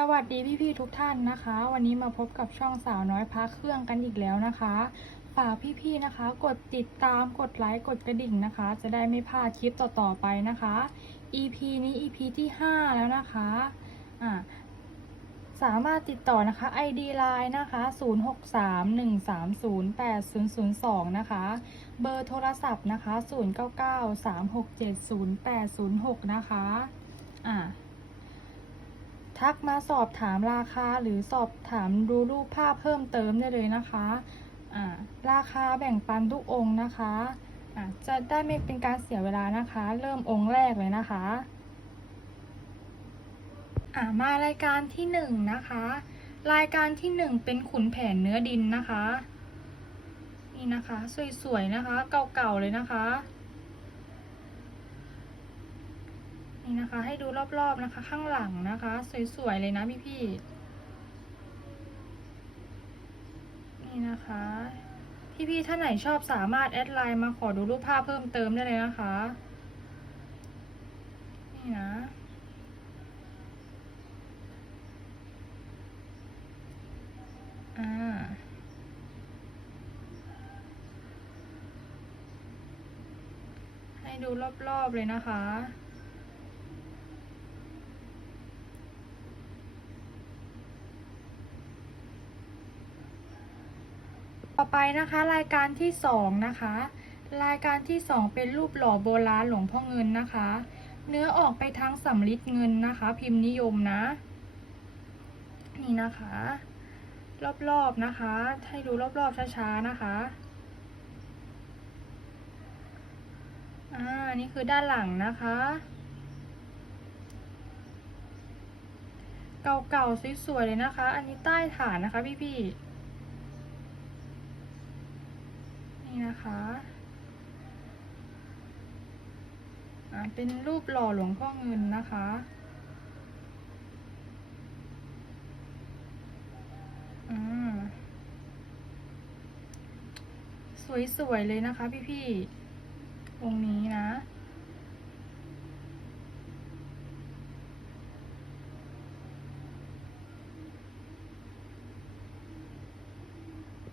สวัสดีพี่ๆทุกท่านนะคะ วันนี้มาพบกับช่องสาวน้อยพักเครื่องกันอีกแล้วนะคะ ฝากพี่ๆนะคะ กดติดตามกดไลค์กดกระดิ่งนะคะ จะได้ไม่พลาดคลิปต่อๆไปนะคะ EP นี้ EP ที่ 5 แล้วนะคะอ่าสามารถติดต่อนะคะ ID Line นะคะ 0631308002 นะคะ เบอร์โทรศัพท์นะคะ 0993670806 นะคะ อ่า ทักมาสอบถามราคาหรือสอบถามดูรูปภาพเพิ่มเติมได้เลยนะคะอ่าราคาแบ่งปันทุกองค์นะคะอ่าจะได้ไม่เป็นการเสียเวลานะคะ เริ่มองค์แรกเลยนะคะมารายการที่หนึ่งนะคะ รายการที่หนึ่งเป็นขุนแผนเนื้อดินนะคะ นี่นะคะ สวยๆนะคะ เก่าๆเลยนะคะ นี่นะคะ ให้ดูรอบๆนะคะ ข้างหลังนะคะ สวยๆเลยนะพี่ๆนี่นะคะ พี่ๆท่านไหนชอบสามารถแอดไลน์มาขอดูรูปภาพเพิ่มเติมได้เลยนะคะ นี่นะให้ดูรอบ ๆ เลยนะคะ ไปนะคะรายการที่สองนะคะ รายการที่สองเป็นรูปหล่อโบราณหลวงพ่อเงินนะคะ เนื้อออกไปทางสำริดเงินนะคะ พิมพ์นิยมนะ นี่นะคะ รอบๆนะคะ ให้ดูรอบๆช้าๆนะคะอ่านี่คือด้านหลังนะคะเก่าๆสวยๆเลยนะคะ อันนี้ใต้ฐานนะคะพี่ๆ นี่นะคะอ่าเป็นรูปหล่อหลวงพ่อเงินนะคะอืมสวยๆเลยนะคะพี่ๆองค์นี้นะ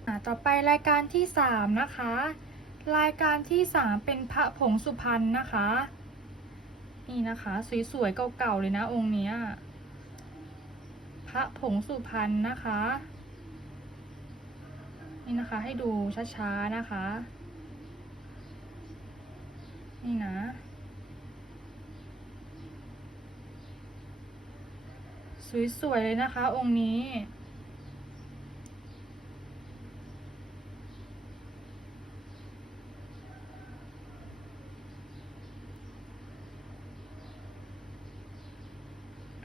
อ่า ต่อไปรายการที่สามนะคะ รายการที่สามเป็นพระผงสุพรรณนะคะ นี่นะคะสวยๆเก่าๆเลยนะองค์เนี้ยพระผงสุพรรณนะคะ นี่นะคะให้ดูช้าๆนะคะ นี่นะสวยๆเลยนะคะองค์นี้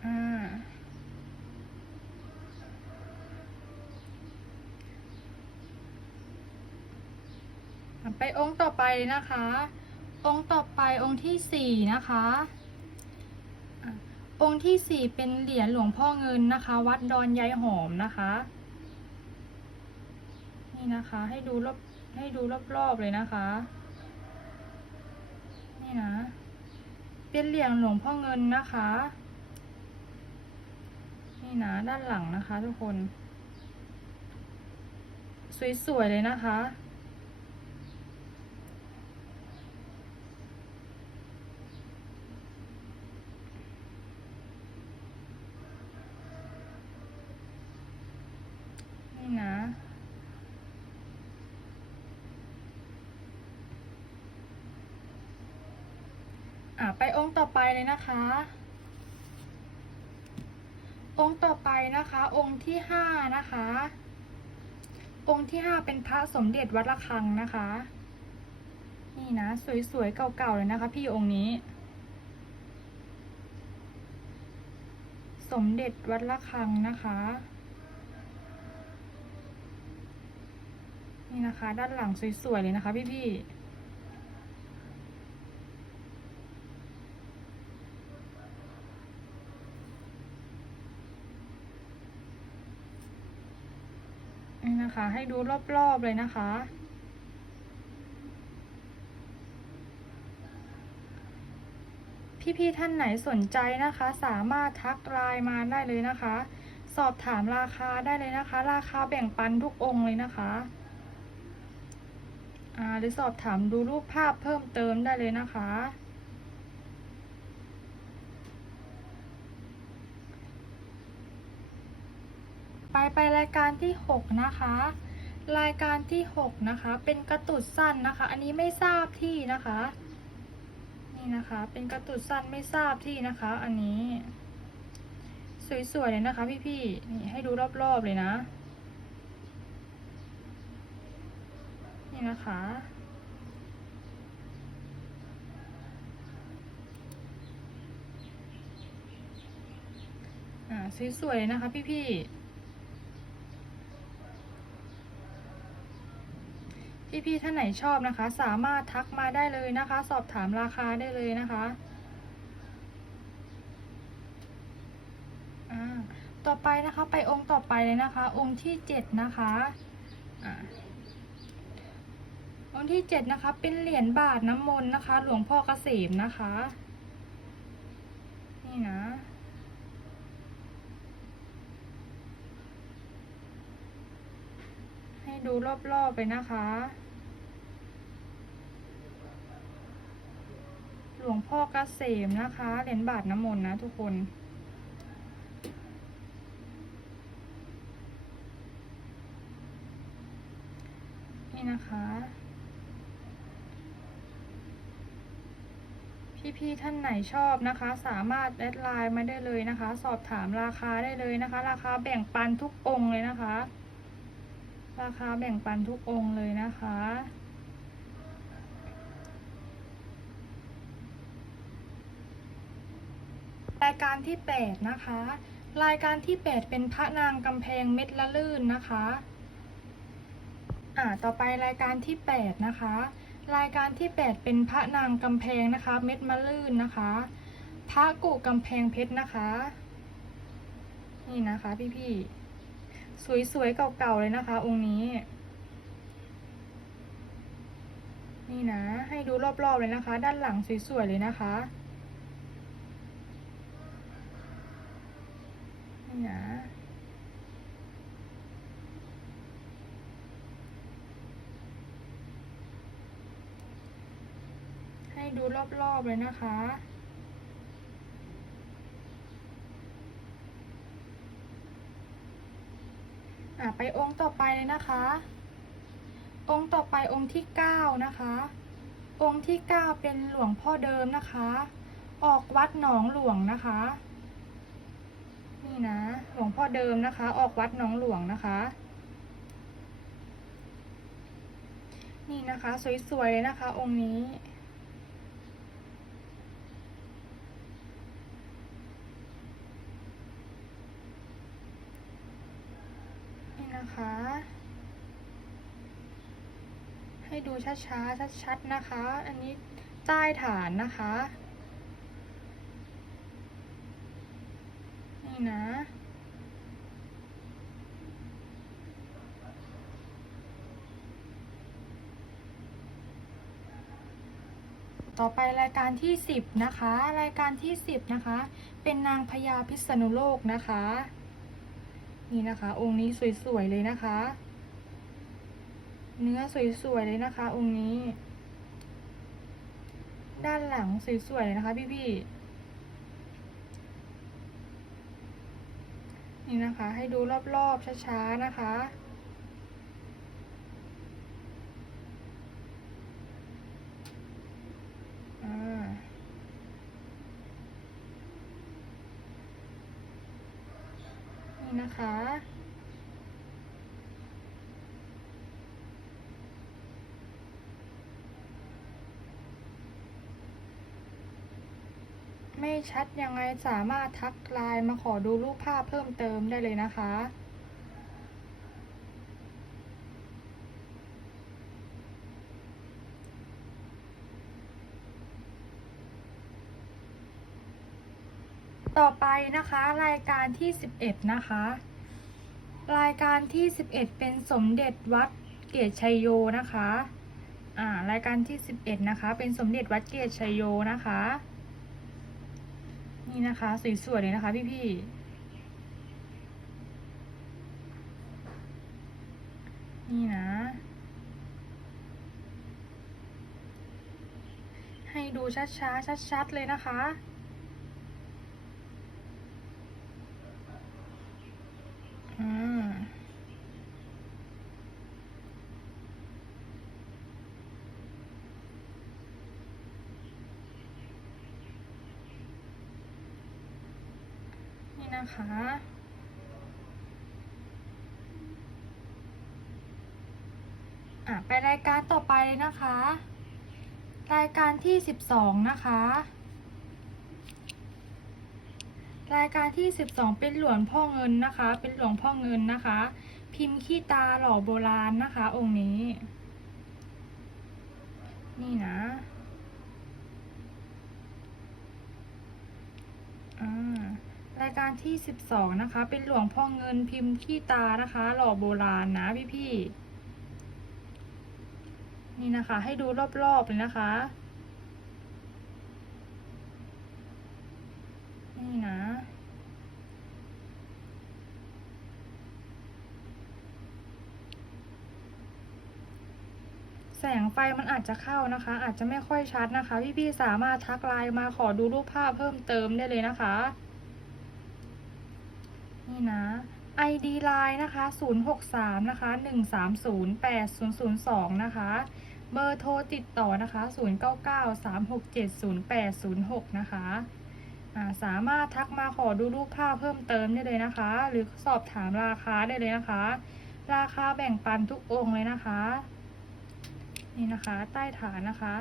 อ่า ไปองค์ต่อไปนะคะ องค์ต่อไปองค์ที่สี่นะคะอะองค์ที่สี่เป็นเหรียญหลวงพ่อเงินนะคะ วัดดอนยายหอมนะคะ นี่นะคะให้ดูรอบให้ดูรอบๆเลยนะคะ นี่นะ เป็นเหรียญหลวงพ่อเงินนะคะ นี่นะด้านหลังนะคะทุกคน สวยๆเลยนะคะ นี่นะ อะ ไปองค์ต่อไปเลยนะคะ องค์ต่อไปนะคะ องค์ที่ห้านะคะ องค์ที่ห้าเป็นพระสมเด็จวัดระฆังนะคะ นี่นะสวยๆเก่าๆเลยนะคะ พี่องค์นี้ สมเด็จวัดระฆังนะคะนี่นะคะ ด้านหลังสวยๆเลยนะคะพี่ๆ นี่นะคะ ให้ดูรอบๆเลยนะคะ พี่ๆท่านไหนสนใจนะคะ สามารถทักไลน์มาได้เลยนะคะ สอบถามราคาได้เลยนะคะ ราคาแบ่งปันทุกองค์เลยนะคะหรือสอบถามดูรูปภาพเพิ่มเติมได้เลยนะคะ ไปไปรายการที่ 6 นะคะ รายการที่ 6 นะคะ เป็นกระตุดสั้นนะคะ อันนี้ไม่ทราบที่นะคะ นี่นะคะ เป็นกระตุดสั้นไม่ทราบที่นะคะ อันนี้ สวยๆเลยนะคะพี่ๆนี่ให้ดูรอบๆเลยนะ นี่นะคะอ่าสวยๆเลยนะคะพี่ๆ พี่ๆท่านไหนชอบนะคะ สามารถทักมาได้เลยนะคะ สอบถามราคาได้เลยนะคะอ่าต่อไปนะคะไปองค์ต่อไปเลยนะคะ องค์ที่เจ็ดนะคะอ่าองค์ที่เจ็ดนะคะ เป็นเหรียญบาทน้ำมนต์นะคะ หลวงพ่อเกษมนะคะ นี่นะให้ดูรอบๆไปนะคะ หล วงพ่อกเกษมนะคะเหรียญบาทน้ำมนต์นะทุกคนนี่นะคะ พี่ๆท่านไหนชอบนะคะ สามารถแอดไลน์มาได้เลยนะคะ สอบถามราคาได้เลยนะคะ ราคาแบ่งปันทุกองค์เลยนะคะ ราคาแบ่งปันทุกองค์เลยนะคะ รายการที่ 8 นะคะ รายการที่ 8 เป็นพระนางกำแพงเม็ดละลื่นนะคะอ่าต่อไปรายการที่ 8 นะคะ รายการที่ 8 เป็นพระนางกำแพงนะคะ เม็ดมะลื่นนะคะ พระกุกำแพงเพชรนะคะ นี่นะคะพี่ๆสวยๆเก่าๆเลยนะคะ องค์นี้ นี่นะ ให้ดูรอบๆเลยนะคะ ด้านหลังสวยๆเลยนะคะ นี่นะให้ดูรอบๆเลยนะคะอะไปองค์ต่อไปเลยนะคะ องค์ต่อไปองค์ที่เก้านะคะ องค์ที่เก้าเป็นหลวงพ่อเดิมนะคะ ออกวัดหนองหลวงนะคะ นี่นะ หลวงพ่อเดิมนะคะ ออกวัดหนองหลวงนะคะ นี่นะคะ สวยๆเลยนะคะ องค์นี้นี่นะคะ ให้ดูช้าๆชัดๆนะคะ อันนี้ใต้ฐานนะคะ นี่นะ ต่อไปรายการที่ 10 นะคะ รายการที่ 10 นะคะ เป็นนางพญาพิษณุโลกนะคะ นี่นะคะ องค์นี้สวยๆเลยนะคะ เนื้อสวยๆเลยนะคะ องค์นี้ ด้านหลังสวยๆเลยนะคะพี่ๆ นี่นะคะ ให้ดูรอบๆช้าๆนะคะ นี่นะคะ ชัดยังไงสามารถทักไลน์มาขอดูรูปภาพเพิ่มเติมได้เลยนะคะ ต่อไปนะคะรายการที่ 11 นะคะ รายการที่ 11 เป็นสมเด็จวัดเกตชัยโยนะคะ อ่ารายการที่ 11 นะคะ เป็นสมเด็จวัดเกตชัยโยนะคะ นี่นะคะ สวยๆเลยนะคะพี่ๆ นี่นะ ให้ดูชัดๆชัดๆเลยนะคะ อืม นี่นะคะ อะ ไปรายการต่อไปเลยนะคะ รายการที่สิบสองนะคะ รายการที่สิบสองเป็นหลวงพ่อเงินนะคะ เป็นหลวงพ่อเงินนะคะ พิมพ์ขี้ตาหล่อโบราณนะคะ องค์นี้ นี่นะอ่า รายการที่สิบสองนะคะ เป็นหลวงพ่อเงินพิมพ์ขี้ตานะคะ หล่อโบราณนะพี่พี่นี่นะคะ ให้ดูรอบๆเลยนะคะ นี่นะแสงไฟมันอาจจะเข้านะคะ อาจจะไม่ค่อยชัดนะคะ พี่ๆสามารถทักไลน์มาขอดูรูปภาพเพิ่มเติมได้เลยนะคะ นี่นะ ID Line นะคะ 063 นะคะ 130 8002 นะคะ เบอร์โทรติดต่อนะคะ 099 367 0806 นะคะสามารถทักมาขอดูรูปภาพเพิ่มเติมได้เลยนะคะ หรือสอบถามราคาได้เลยนะคะ ราคาแบ่งปันทุกองค์เลยนะคะ นี่นะคะใต้ฐานนะคะ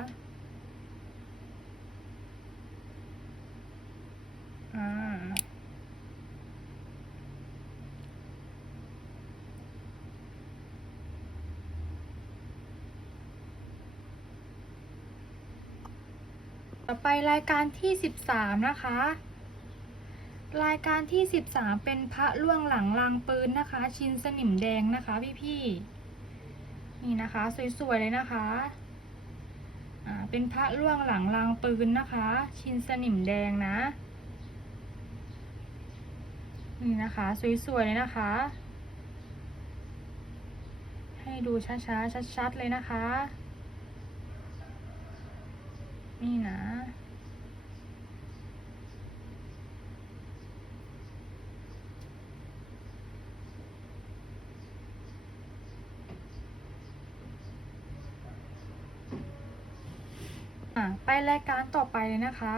อ่า ต่อไปรายการที่สิบสามนะคะ รายการที่สิบสามเป็นพระล่วงหลังรางปืนนะคะ ชินสนิมแดงนะคะพี่ๆนี่นะคะสวยๆเลยนะคะอ่าเป็นพระล่วงหลังรางปืนนะคะ ชินสนิมแดงนะ นี่นะคะสวยๆเลยนะคะ ให้ดูช้าๆชัดๆเลยนะคะ นี่นะ อะ ไปรายการต่อไปเลยนะคะ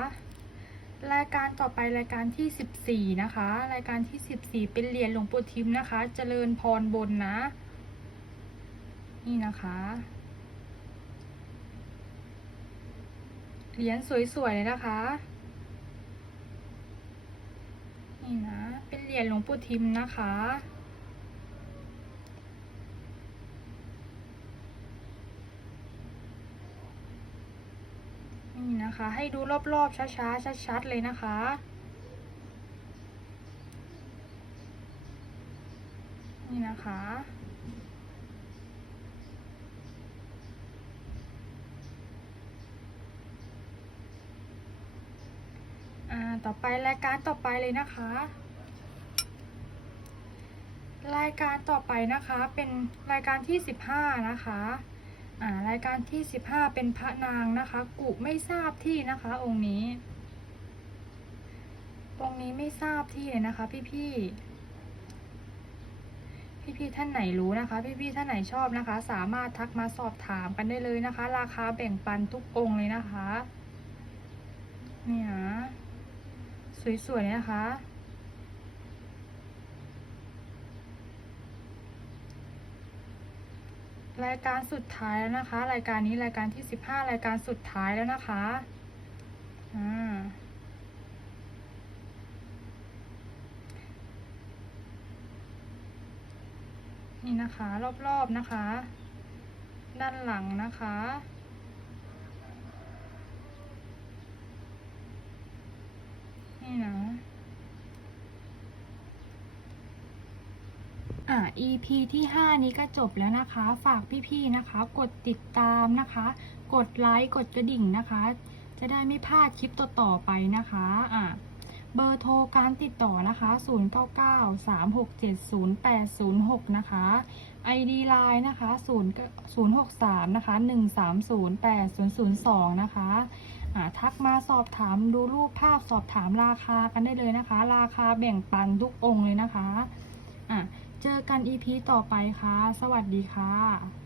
รายการต่อไปรายการที่สิบสี่นะคะ รายการที่สิบสี่เป็นเหรียญหลวงปู่ทิมนะคะ เจริญพรบนนะ นี่นะคะ เหรียญสวยๆเลยนะคะ นี่นะ เป็นเหรียญหลวงปู่ทิมนะคะ นี่นะคะ ให้ดูรอบๆช้าๆชัดๆเลยนะคะนี่นะคะ อ่า ต่อไปรายการต่อไปเลยนะคะ รายการต่อไปนะคะเป็นรายการที่สิบห้านะคะ อ่า รายการที่สิบห้าเป็นพระนางนะคะ กุไม่ทราบที่นะคะ องค์นี้ องค์นี้ไม่ทราบที่เลยนะคะพี่พี่พี่พี่ๆท่านไหนรู้นะคะพี่พี่ๆท่านไหนชอบนะคะ สามารถทักมาสอบถามกันได้เลยนะคะ ราคาแบ่งปันทุกองค์เลยนะคะ เนี่นะ สวยๆนะคะ รายการสุดท้ายแล้วนะคะ รายการนี้รายการที่สิบห้ารายการสุดท้ายแล้วนะคะอ่านี่นะคะ รอบๆนะคะ ด้านหลังนะคะ นี่นะ อ่า EP ที่ 5 นี้ก็จบแล้วนะคะ ฝากพี่ๆนะคะ กดติดตามนะคะ กดไลค์ กดกระดิ่งนะคะ จะได้ไม่พลาดคลิปต่อๆไปนะคะ อ่าเบอร์โทรการติดต่อนะคะ 0993670806 นะคะ ID Line นะคะ0 063 นะคะ 1308002 นะคะอ่า ทักมาสอบถามดูรูปภาพสอบถามราคากันได้เลยนะคะ ราคาแบ่งปันทุกองค์เลยนะคะ อะ เจอกัน EP ต่อไปค่ะ สวัสดีค่ะ